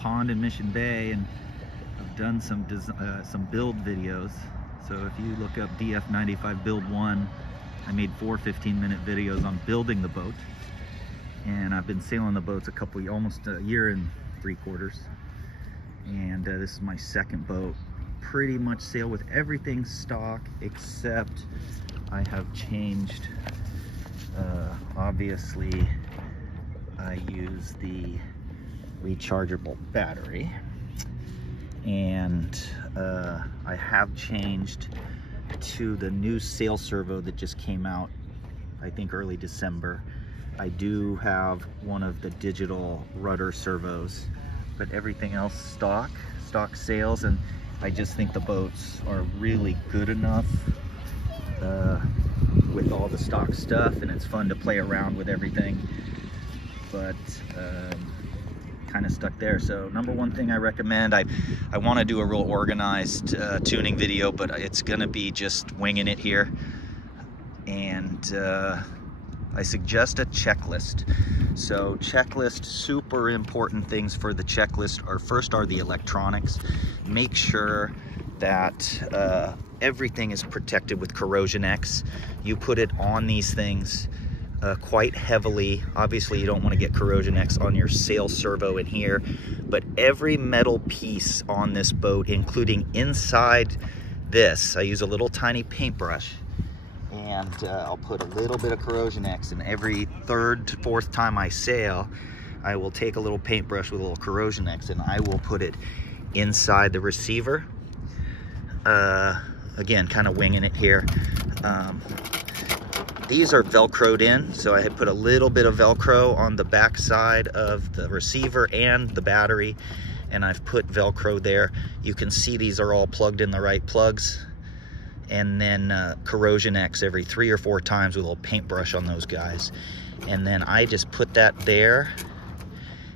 pond in Mission Bay, and I've done some build videos. So if you look up DF95 Build 1, I made 4 15-minute videos on building the boat. And I've been sailing the boats almost a year and 3/4. And this is my second boat. Pretty much sail with everything stock, except I have changed, obviously I use the rechargeable battery, and I have changed to the new sail servo that just came out, I think early December. I do have one of the digital rudder servos, but everything else stock sails, and I just think the boats are really good enough with all the stock stuff, and it's fun to play around with everything, but kind of stuck there. So number one thing I recommend, I want to do a real organized tuning video, but it's gonna be just winging it here, and I suggest a checklist. So checklist, super important things for the checklist are the electronics. Make sure that everything is protected with Corrosion X. You put it on these things quite heavily. Obviously you don't want to get Corrosion X on your sail servo in here, but every metal piece on this boat, including inside this, I use a little tiny paintbrush, and I'll put a little bit of Corrosion X, and every 3rd to 4th time I sail, I will take a little paintbrush with a little Corrosion X, and I will put it inside the receiver. Again, kind of winging it here. These are Velcroed in, so I had put a little bit of Velcro on the back side of the receiver and the battery, and I've put Velcro there. You can see these are all plugged in the right plugs. And then Corrosion X every 3 or 4 times with a little paintbrush on those guys. And then I just put that there,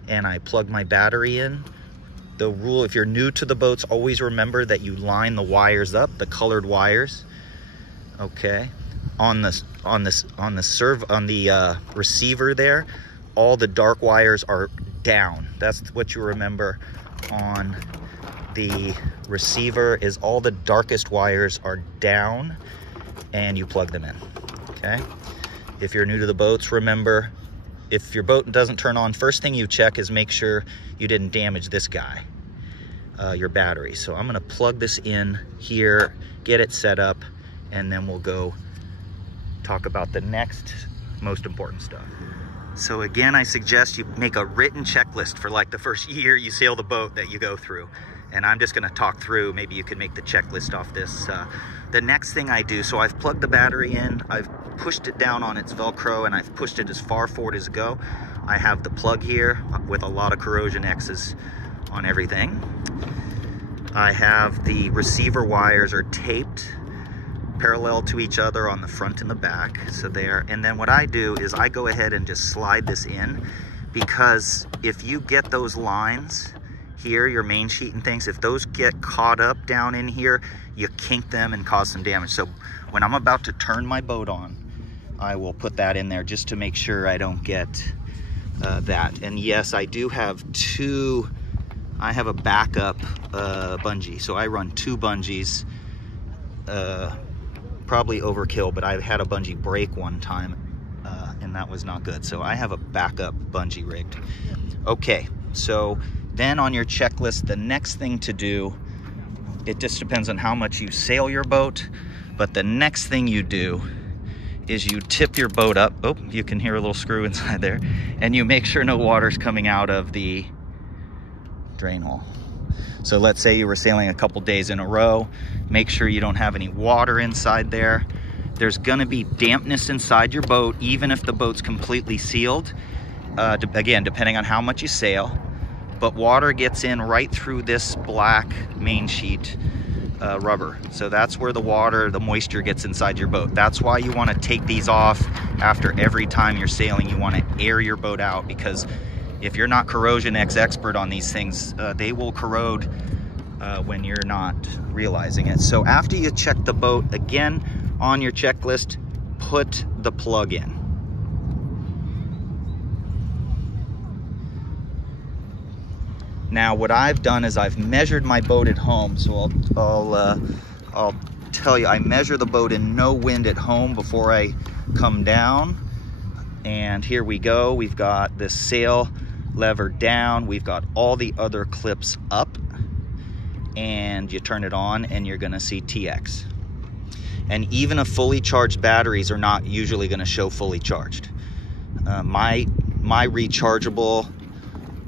and I plug my battery in. The rule, if you're new to the boats, always remember that you line the wires up, the colored wires. Okay, on the receiver there, all the dark wires are down. That's what you remember on the receiver, is all the darkest wires are down, and you plug them in. Okay, if you're new to the boats, remember, if your boat doesn't turn on, first thing you check is make sure you didn't damage this guy, your battery. So I'm going to plug this in here, get it set up, and then we'll go talk about the next most important stuff. So again, I suggest you make a written checklist for like the first year you sail the boat that you go through. And I'm just gonna talk through, maybe you can make the checklist off this. The next thing I do, so I've plugged the battery in, I've pushed it down on its Velcro, and I've pushed it as far forward as it go. I have the plug here with a lot of Corrosion X's on everything. I have the receiver wires are taped parallel to each other on the front and the back, so there. And then what I do is I go ahead and just slide this in, because if you get those lines here, your main sheet and things, if those get caught up down in here, you kink them and cause some damage. So when I'm about to turn my boat on, I will put that in there just to make sure I don't get that. And yes, I do have I have a backup bungee. So I run 2 bungees, probably overkill, but I've had a bungee break one time, and that was not good. So I have a backup bungee rigged. Okay, so then on your checklist, the next thing to do, it just depends on how much you sail your boat, but the next thing you do is you tip your boat up. Oh, you can hear a little screw inside there. And you make sure no water's coming out of the drain hole. So let's say you were sailing a couple days in a row, make sure you don't have any water inside there. There's gonna be dampness inside your boat, even if the boat's completely sealed. Again, depending on how much you sail. But water gets in right through this black main sheet rubber. So that's where the moisture gets inside your boat. That's why you want to take these off after every time you're sailing. You want to air your boat out, because if you're not Corrosion X expert on these things, they will corrode when you're not realizing it. So after you check the boat, again, on your checklist, put the plug in. Now what I've done is I've measured my boat at home. So I'll tell you, I measure the boat in no wind at home before I come down. And here we go. We've got this sail lever down. We've got all the other clips up. And you turn it on and you're gonna see TX. And even a fully charged batteries are not usually gonna show fully charged. My rechargeable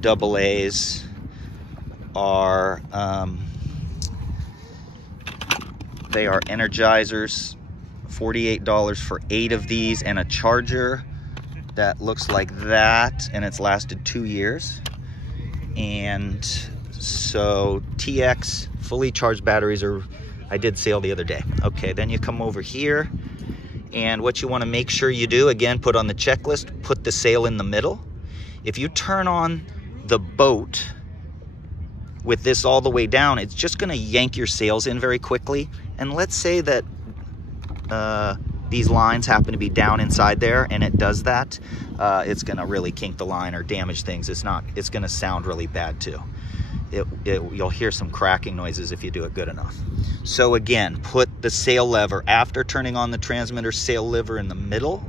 AA's are, they are Energizers, $48 for 8 of these, and a charger that looks like that, and it's lasted 2 years. And so TX fully charged batteries are, I did sale the other day. Okay, then you come over here, and what you want to make sure you do, again, put on the checklist, put the sail in the middle. If you turn on the boat with this all the way down, it's just going to yank your sails in very quickly. And let's say that these lines happen to be down inside there, and it does that, it's going to really kink the line or damage things. It's going to sound really bad too. You'll hear some cracking noises if you do it good enough. So again, put the sail lever, after turning on the transmitter, sail lever in the middle.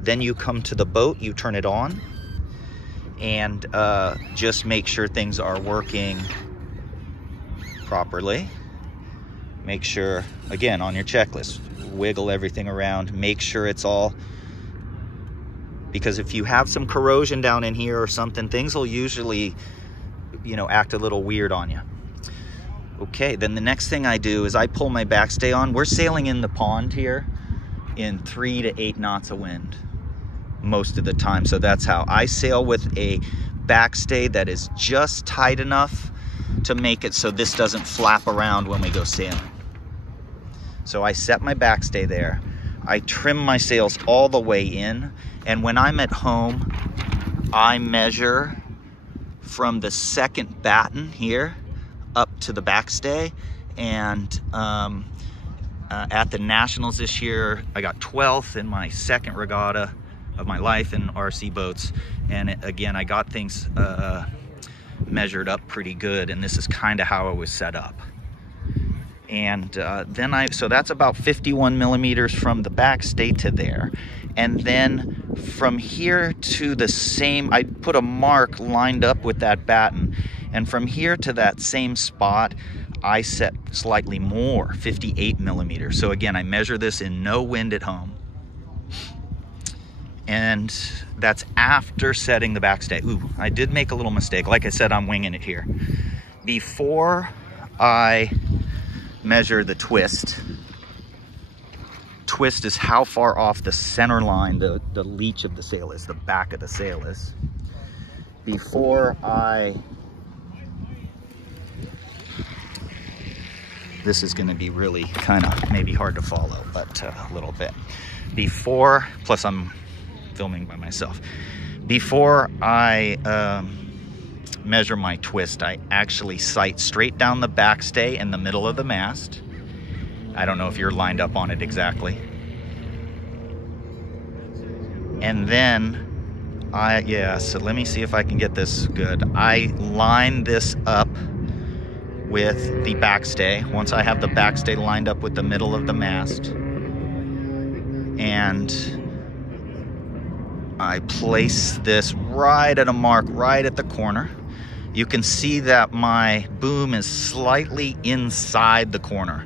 Then you come to the boat, you turn it on, and just make sure things are working properly. Make sure, again, on your checklist, wiggle everything around, make sure it's all, because if you have some corrosion down in here or something, things will usually, you know, act a little weird on you. Okay, then the next thing I do is I pull my backstay on. We're sailing in the pond here in 3 to 8 knots of wind most of the time. So that's how I sail, with a backstay that is just tight enough to make it so this doesn't flap around when we go sailing. So I set my backstay there. I trim my sails all the way in. And when I'm at home, I measure from the second batten here up to the backstay. And at the Nationals this year, I got 12th in my second regatta of my life in RC boats. And again, I got things measured up pretty good, and this is kind of how it was set up. And so that's about 51 millimeters from the backstay to there. And then from here to the same, I put a mark lined up with that batten. And from here to that same spot, I set slightly more, 58 millimeters. So again, I measure this in no wind at home. And that's after setting the backstay. Ooh, I did make a little mistake. Like I said, I'm winging it here. Before I measure the twist, twist is how far off the center line the leech of the sail is, the back of the sail is. Before this is going to be really kind of maybe hard to follow, but a little bit. Plus I'm filming by myself. Before I measure my twist, I actually sight straight down the backstay in the middle of the mast. I don't know if you're lined up on it exactly. And then so let me see if I can get this good. I line this up with the backstay. Once I have the backstay lined up with the middle of the mast, and I place this right at a mark, right at the corner. You can see that my boom is slightly inside the corner.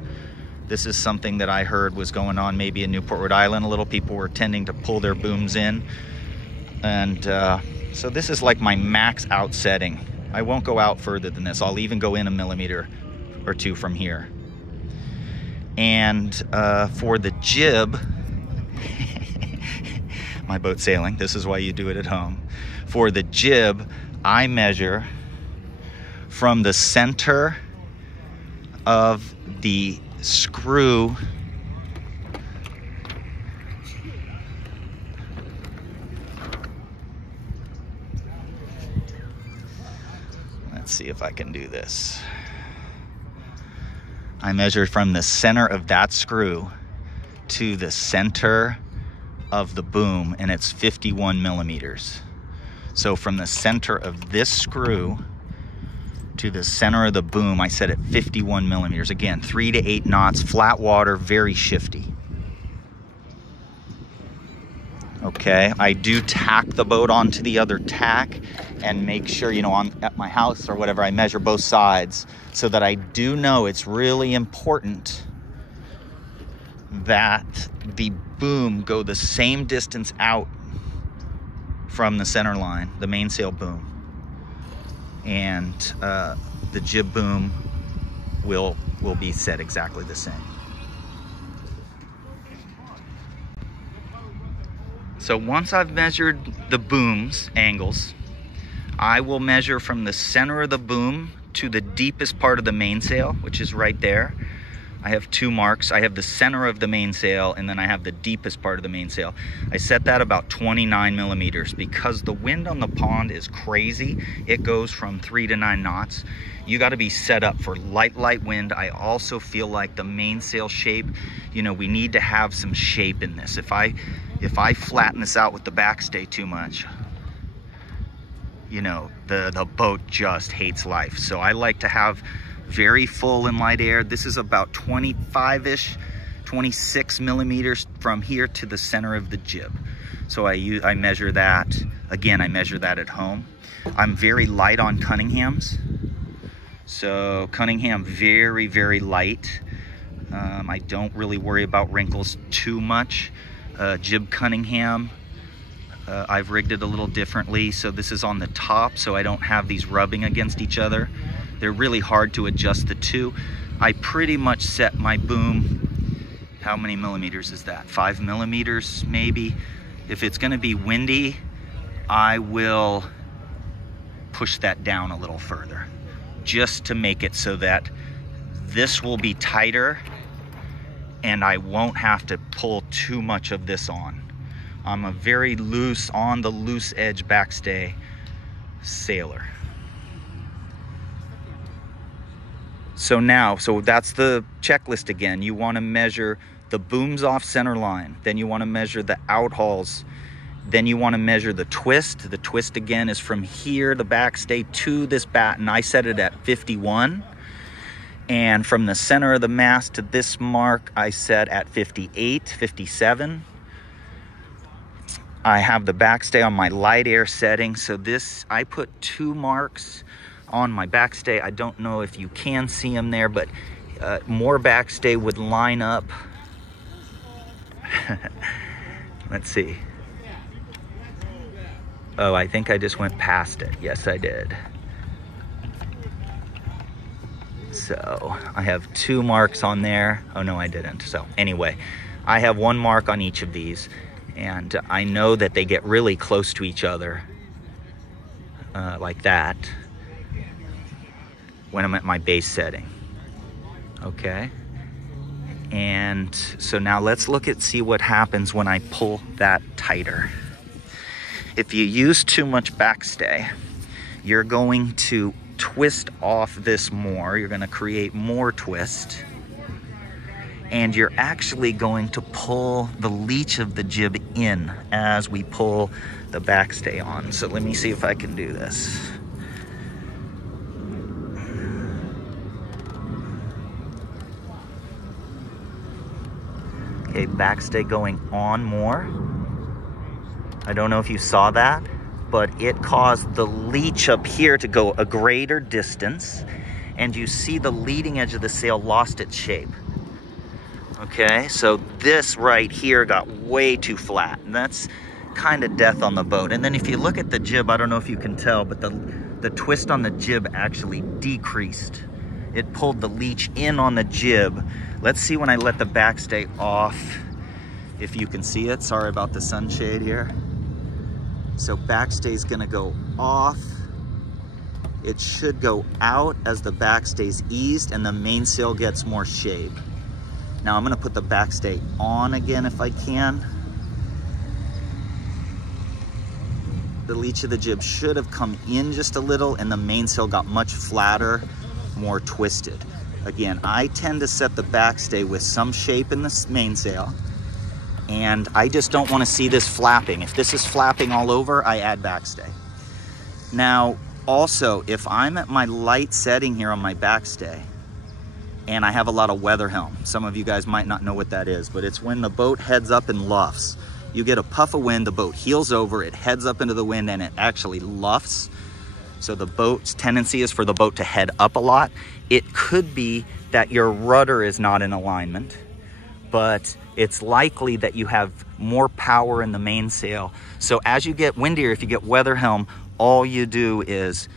This is something that I heard was going on maybe in Newport, Rhode Island. A little people were tending to pull their booms in. And so this is like my max out setting. I won't go out further than this. I'll even go in a millimeter or two from here. And for the jib, my boat sailing, this is why you do it at home. For the jib, I measure from the center of the screw let's see if I can do this. I measure from the center of that screw to the center of the boom, and it's 51 millimeters. So from the center of this screw to the center of the boom, I set at 51 millimeters. Again, 3 to 8 knots, flat water, very shifty. Okay, I do tack the boat onto the other tack and make sure, you know, at my house or whatever, I measure both sides so that I do know it's really important that the boom go the same distance out from the center line, the mainsail boom. And the jib boom will be set exactly the same. So once I've measured the boom's angles, I will measure from the center of the boom to the deepest part of the mainsail, which is right there. I have 2 marks. I have the center of the mainsail, and then I have the deepest part of the mainsail. I set that about 29 millimeters because the wind on the pond is crazy. It goes from 3 to 9 knots. You got to be set up for light wind. I also feel like the mainsail shape, you know, we need to have some shape in this. If I flatten this out with the backstay too much, you know, the boat just hates life. So I like to have very full and light air. This is about 25-ish, 26 millimeters from here to the center of the jib. So I measure that. Again, I measure that at home. I'm very light on Cunninghams. So Cunningham, very, very light. I don't really worry about wrinkles too much. Jib Cunningham, I've rigged it a little differently. So this is on the top, so I don't have these rubbing against each other. They're really hard to adjust the two. I pretty much set my boom, how many millimeters is that? 5 millimeters maybe. If it's gonna be windy, I will push that down a little further, just to make it so that this will be tighter and I won't have to pull too much of this on. I'm a very loose, on the loose edge backstay sailor. So that's the checklist again. You want to measure the booms off center line. Then you want to measure the outhauls. Then you want to measure the twist. The twist again is from here, the backstay, to this batten. I set it at 51. And from the center of the mast to this mark, I set at 58, 57. I have the backstay on my light air setting. So this, I put 2 marks on my backstay. I don't know if you can see them there, but more backstay would line up. Let's see. Oh, I think I just went past it. Yes, I did. So I have 2 marks on there. Oh no, I didn't. So anyway, I have 1 mark on each of these, and I know that they get really close to each other like that when I'm at my base setting. Okay. And so now let's see what happens when I pull that tighter. If you use too much backstay, you're going to twist off this more. You're going to create more twist. And you're actually going to pull the leech of the jib in as we pull the backstay on. So let me see if I can do this. Okay, backstay going on more. I don't know if you saw that, but it caused the leech up here to go a greater distance, and you see the leading edge of the sail lost its shape. Okay, so this right here got way too flat, and that's kind of death on the boat. And then if you look at the jib, I don't know if you can tell, but the twist on the jib actually decreased. It pulled the leech in on the jib. Let's see when I let the backstay off, if you can see it. Sorry about the sunshade here. So backstay's gonna go off. It should go out as the backstay's eased and the mainsail gets more shape. Now I'm gonna put the backstay on again if I can. The leech of the jib should have come in just a little and the mainsail got much flatter, more twisted. Again, I tend to set the backstay with some shape in the mainsail, and I just don't want to see this flapping. If this is flapping all over, I add backstay. Now, Also, if I'm at my light setting here on my backstay and I have a lot of weather helm, some of you guys might not know what that is, but it's when the boat heads up and luffs. You get a puff of wind, the boat heels over, it heads up into the wind, and it actually luffs. So the boat's tendency is for the boat to head up a lot. It could be that your rudder is not in alignment, but it's likely that you have more power in the mainsail. So as you get windier, if you get weather helm, all you do is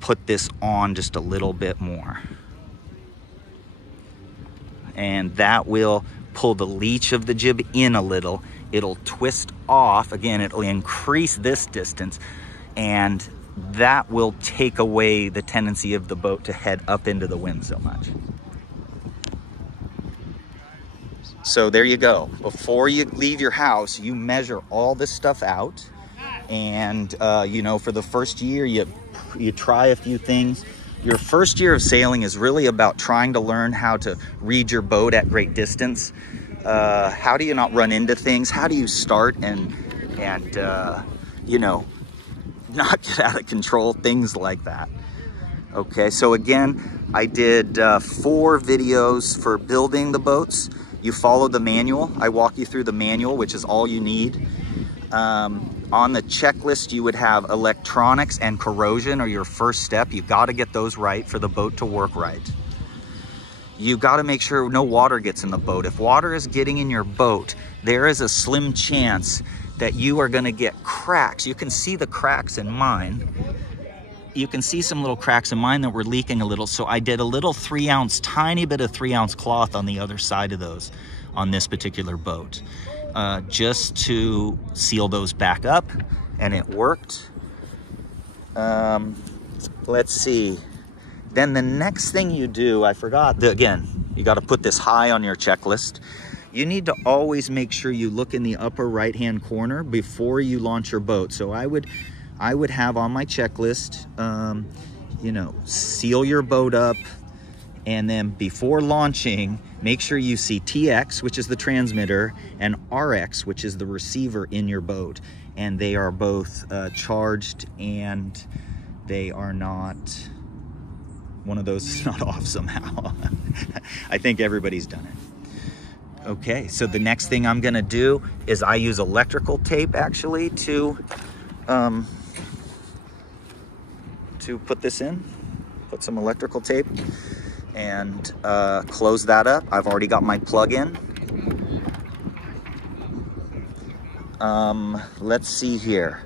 put this on just a little bit more. And that will pull the leech of the jib in a little. It'll twist off. Again, it'll increase this distance, and that will take away the tendency of the boat to head up into the wind so much. So there you go. Before you leave your house, you measure all this stuff out. And, you know, for the first year, you try a few things. Your first year of sailing is really about trying to learn how to read your boat at great distance. How do you not run into things? How do you start and you know, not get out of control, things like that. Okay, so again, I did 4 videos for building the boats. You follow the manual. I walk you through the manual, which is all you need. On the checklist, you would have electronics and corrosion are your first step. You've got to get those right for the boat to work right. You got to make sure no water gets in the boat. If water is getting in your boat, there is a slim chance that you are going to get cracks. You can see the cracks in mine. You can see some little cracks in mine that were leaking a little. So I did a little 3-ounce, tiny bit of 3-ounce cloth on the other side of those on this particular boat. Just to seal those back up, and it worked. Let's see. Then the next thing you do, I forgot, again, you got to put this high on your checklist. You need to always make sure you look in the upper right-hand corner before you launch your boat. So I would have on my checklist, you know, seal your boat up, and then before launching, make sure you see TX, which is the transmitter, and RX, which is the receiver in your boat. And they are both charged, and they are not, one of those is not off somehow. I think everybody's done it. Okay, so the next thing I'm gonna do is I use electrical tape actually to put this in. Put some electrical tape and close that up. I've already got my plug in. Let's see here.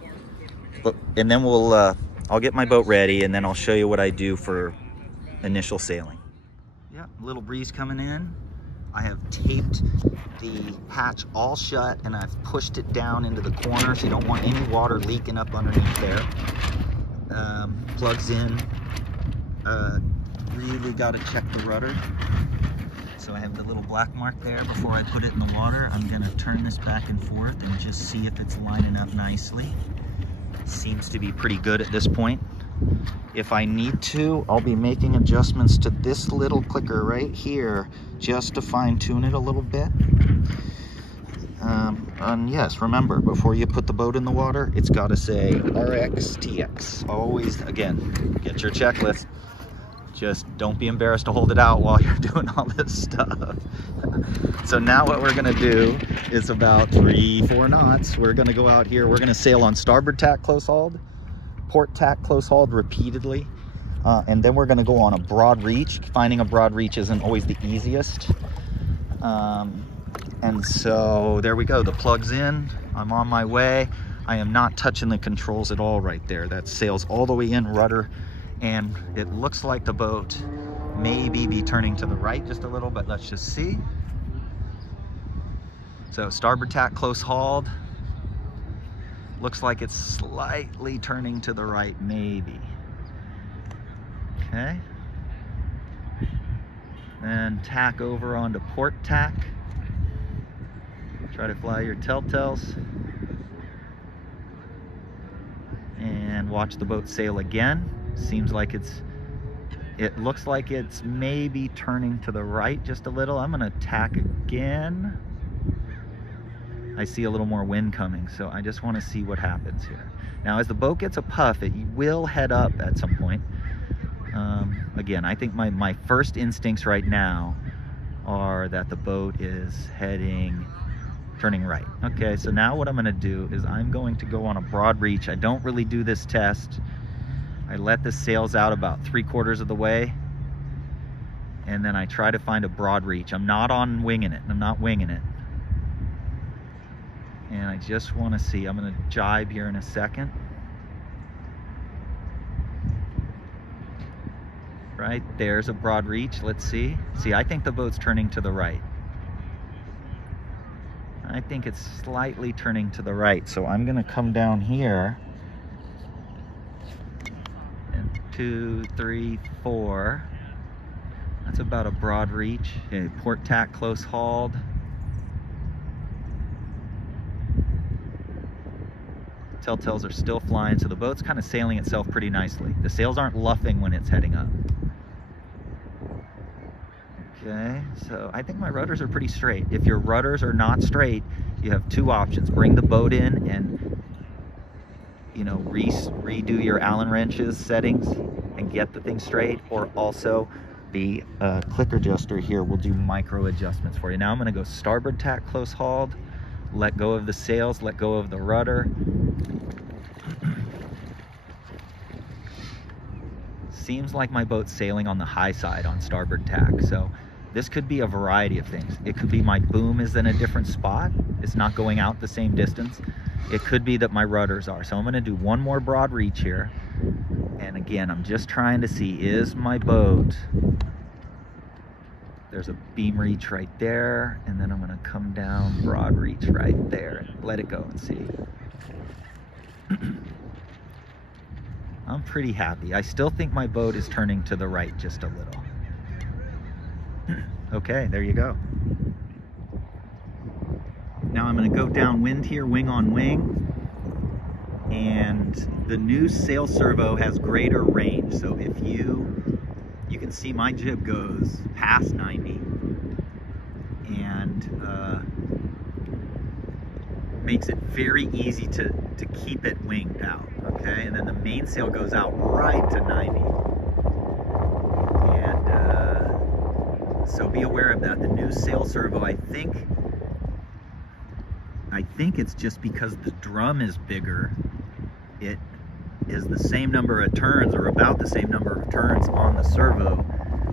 And then I'll get my boat ready, and then I'll show you what I do for initial sailing. Yeah, a little breeze coming in. I have taped the hatch all shut, and I've pushed it down into the corners. You don't want any water leaking up underneath there. Plugs in. Really got to check the rudder. So I have the little black mark there. Before I put it in the water, I'm going to turn this back and forth and just see if it's lining up nicely. Seems to be pretty good at this point. If I need to, I'll be making adjustments to this little clicker right here just to fine tune it a little bit. And yes, remember, before you put the boat in the water, it's got to say RX, TX. Always, again, get your checklist. Just don't be embarrassed to hold it out while you're doing all this stuff. So now what we're gonna do is about 3-4 knots. We're gonna go out here. We're gonna sail on starboard tack close hauled, port tack close hauled repeatedly. And then we're gonna go on a broad reach. Finding a broad reach isn't always the easiest. And so there we go, the plug's in, I'm on my way. I am not touching the controls at all right there. That sails all the way in, rudder. And it looks like the boat maybe be turning to the right just a little, but let's just see. So starboard tack close hauled. Looks like it's slightly turning to the right, maybe. Okay. Then tack over onto port tack. Try to fly your telltales. And watch the boat sail again. Seems like it looks like it's maybe turning to the right just a little. I'm gonna tack again. I see a little more wind coming, so I just want to see what happens here. Now, as the boat gets a puff, it will head up at some point. Again, I think my first instincts right now are that the boat is turning right. Okay, so now what I'm going to do is I'm going to go on a broad reach. I don't really do this test. I let the sails out about 3/4 of the way, and then I try to find a broad reach. I'm not winging it. I'm not winging it. And I just want to see. I'm going to jibe here in a second. Right, there's a broad reach. Let's see. See, I think the boat's turning to the right. I think it's slightly turning to the right. So I'm going to come down here. 2, 3, 4. That's about a broad reach. Okay, port tack close hauled. Telltales are still flying, so the boat's kind of sailing itself pretty nicely. The sails aren't luffing when it's heading up. Okay, so I think my rudders are pretty straight. If your rudders are not straight, you have two options. Bring the boat in and, you know, redo your Allen wrenches settings and get the thing straight, or also the click adjuster here will do micro adjustments for you. Now I'm going to go starboard tack close hauled, let go of the sails, let go of the rudder. Seems like my boat's sailing on the high side on starboard tack, so this could be a variety of things. It could be my boom is in a different spot. It's not going out the same distance. It could be that my rudders are. So I'm going to do one more broad reach here. And again, I'm just trying to see, is my boat... There's a beam reach right there. And then I'm going to come down, broad reach right there. And let it go and see. I'm pretty happy. I still think my boat is turning to the right just a little. Okay, there you go. Now I'm going to go downwind here, wing on wing. And the new sail servo has greater range. So if you can see my jib goes past 90. And makes it very easy to keep it winged out. Okay, and then the mainsail goes out right to 90. So be aware of that. The new sail servo, I think it's just because the drum is bigger. It is the same number of turns, or about the same number of turns on the servo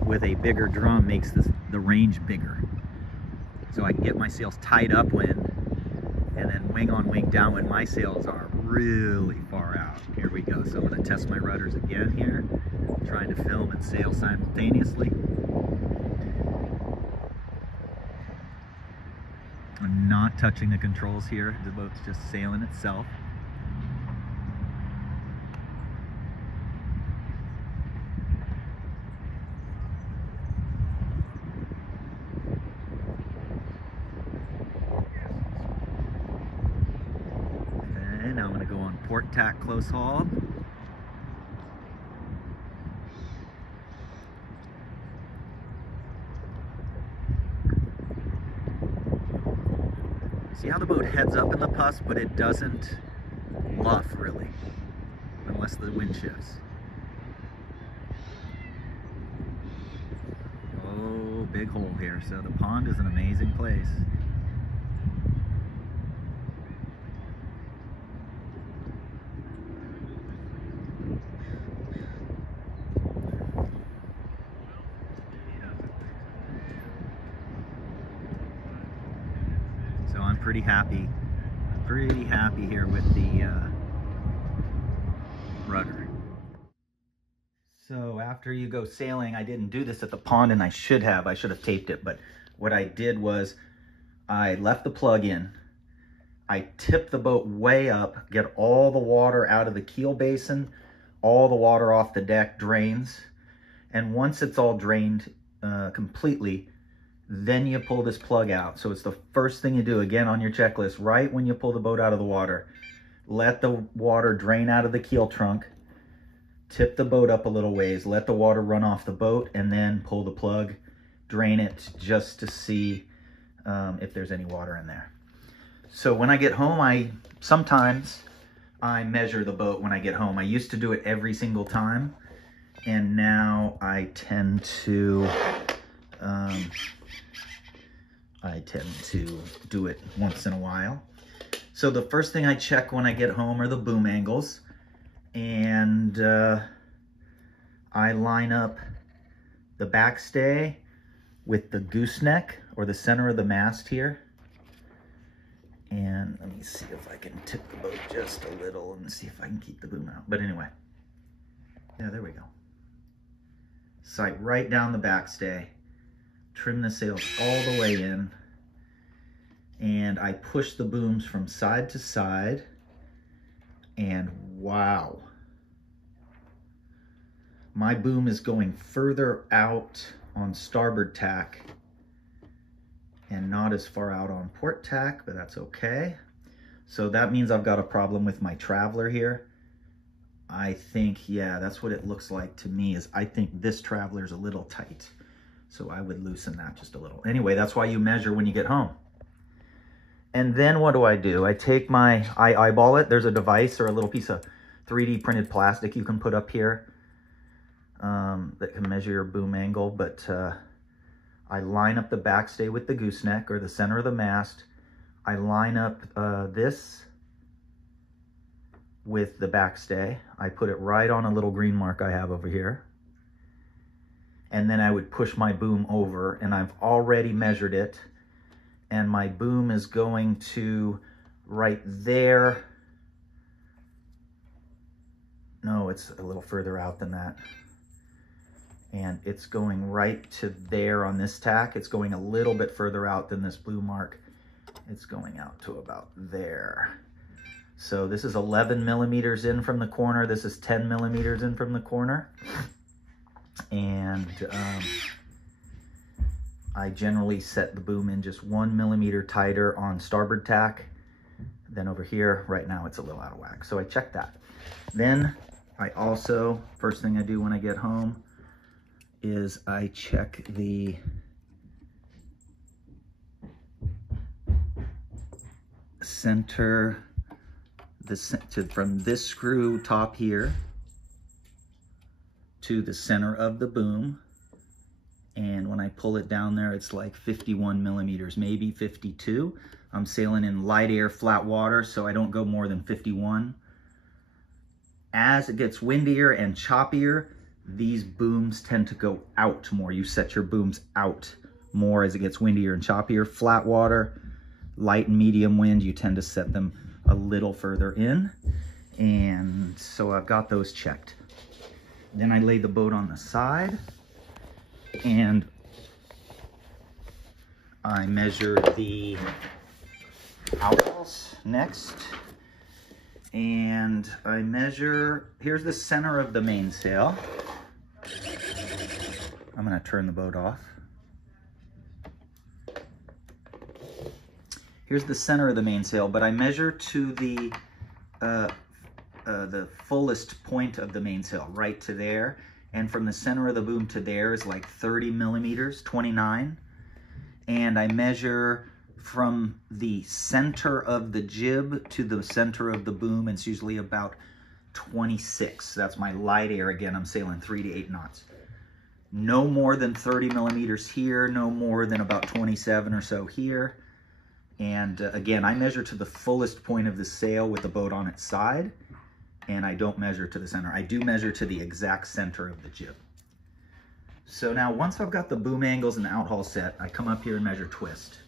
with a bigger drum makes the range bigger. So I can get my sails tied upwind and then wing on wing downwind. My sails are really far out. Here we go. So I'm going to test my rudders again here, trying to film and sail simultaneously. I'm not touching the controls here. The boat's just sailing itself. Okay, now I'm going to go on port tack close haul. See how the boat heads up in the puss, but it doesn't luff really, unless the wind shifts. Oh, big hole here. So the pond is an amazing place. So I'm pretty happy here with the rudder. So after you go sailing, I didn't do this at the pond, and I should have taped it, but what I did was I left the plug in, I tipped the boat way up, get all the water out of the keel basin, all the water off the deck drains, and once it's all drained completely, then you pull this plug out. So it's the first thing you do, again, on your checklist, right when you pull the boat out of the water. Let the water drain out of the keel trunk, tip the boat up a little ways, let the water run off the boat, and then pull the plug, drain it just to see if there's any water in there. So when I get home, sometimes I measure the boat when I get home. I used to do it every single time, and now I tend to do it once in a while. So the first thing I check when I get home are the boom angles, and I line up the backstay with the gooseneck, or the center of the mast here. And let me see if I can tip the boat just a little and see if I can keep the boom out. But anyway, yeah, there we go. Sight right down the backstay, trim the sails all the way in, and I push the booms from side to side, and wow. My boom is going further out on starboard tack and not as far out on port tack, but that's okay. So that means I've got a problem with my Traveler here. I think, yeah, that's what it looks like to me, is I think this Traveler is a little tight. So I would loosen that just a little. Anyway, that's why you measure when you get home. And then what do? I take I eyeball it. There's a device or a little piece of 3D printed plastic you can put up here that can measure your boom angle, but I line up the backstay with the gooseneck, or the center of the mast. I line up this with the backstay. I put it right on a little green mark I have over here. And then I would push my boom over, and I've already measured it. And my boom is going to right there. No, it's a little further out than that. And it's going right to there on this tack. It's going a little bit further out than this blue mark. It's going out to about there. So this is 11 millimeters in from the corner. This is 10 millimeters in from the corner. And I generally set the boom in just 1 millimeter tighter on starboard tack. Then over here, right now it's a little out of whack. So I check that. Then I also, first thing I do when I get home, is I check the center, from this screw top here to the center of the boom. And when I pull it down there, it's like 51 millimeters, maybe 52. I'm sailing in light air, flat water, so I don't go more than 51. As it gets windier and choppier, these booms tend to go out more. You set your booms out more as it gets windier and choppier. Flat water, light and medium wind, you tend to set them a little further in. And so I've got those checked. Then I lay the boat on the side, and I measure the outfalls next. And I measure, here's the center of the mainsail. I'm gonna turn the boat off. Here's the center of the mainsail, but I measure to the fullest point of the mainsail, right to there. And from the center of the boom to there is like 30 millimeters, 29. And I measure from the center of the jib to the center of the boom. It's usually about 26. That's my light air. Again, I'm sailing 3 to 8 knots. No more than 30 millimeters here, no more than about 27 or so here. And again, I measure to the fullest point of the sail with the boat on its side, and I don't measure to the center. I do measure to the exact center of the jib. So now once I've got the boom angles and the outhaul set, I come up here and measure twist.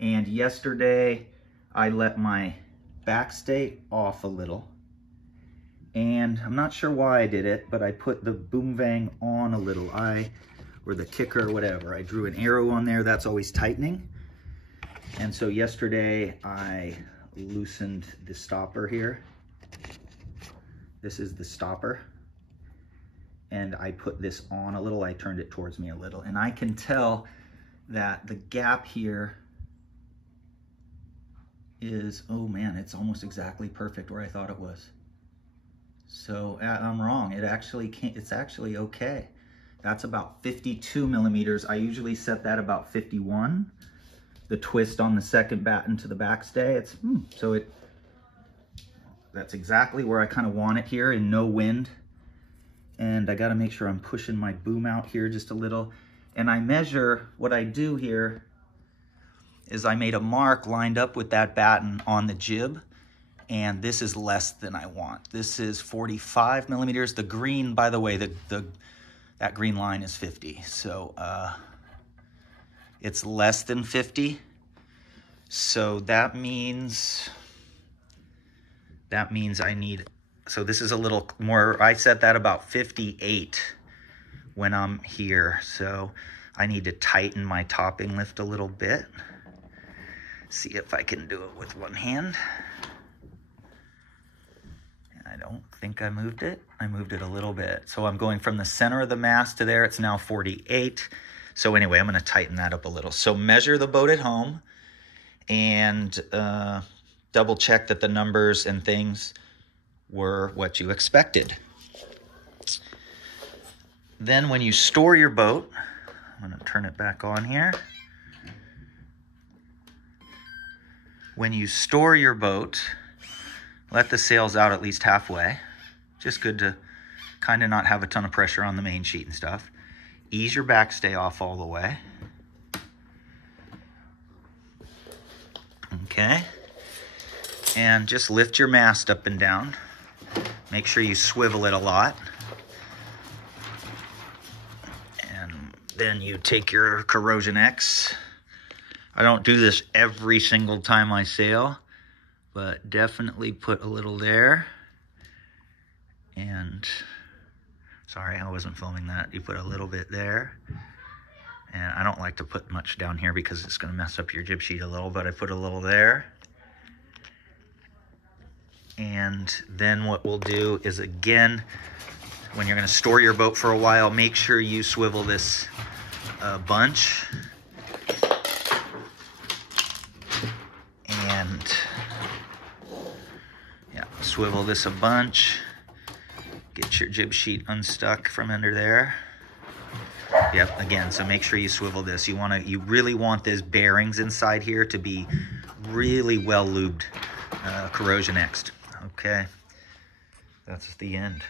And yesterday I let my backstay off a little, and I'm not sure why I did it, but I put the boom vang on a little, or the kicker or whatever. I drew an arrow on there, that's always tightening. And so yesterday I loosened the stopper here. This is the stopper. And I put this on a little, I turned it towards me a little. And I can tell that the gap here is, oh man, it's almost exactly perfect where I thought it was. So I'm wrong, it's actually okay. That's about 52 millimeters. I usually set that about 51. the twist on the second batten to the backstay. That's exactly where I kind of want it here, in no wind. And I got to make sure I'm pushing my boom out here just a little. And I measure, what I do here is I made a mark lined up with that batten on the jib, and this is less than I want. This is 45 millimeters. The green, by the way, that green line is 50. So it's less than 50. So that means I need, so this is a little more, I set that about 58 when I'm here. So I need to tighten my topping lift a little bit. See if I can do it with one hand. And I don't think I moved it. I moved it a little bit. So I'm going from the center of the mast to there. It's now 48. So anyway, I'm gonna tighten that up a little. So measure the boat at home and double check that the numbers and things were what you expected. Then when you store your boat, I'm gonna turn it back on here. When you store your boat, let the sails out at least halfway. Just good to kind of not have a ton of pressure on the main sheet and stuff. Ease your backstay off all the way. Okay. And just lift your mast up and down. Make sure you swivel it a lot. And then you take your Corrosion X. I don't do this every single time I sail, but definitely put a little there. And sorry, I wasn't filming that. You put a little bit there. And I don't like to put much down here because it's going to mess up your jib sheet a little, but I put a little there. And then what we'll do is, again, when you're going to store your boat for a while, make sure you swivel this bunch. And yeah, swivel this a bunch. Get your jib sheet unstuck from under there. Yep, again, so make sure you swivel this. You really want this bearings inside here to be really well lubed. Corrosion X. Okay, that's the end.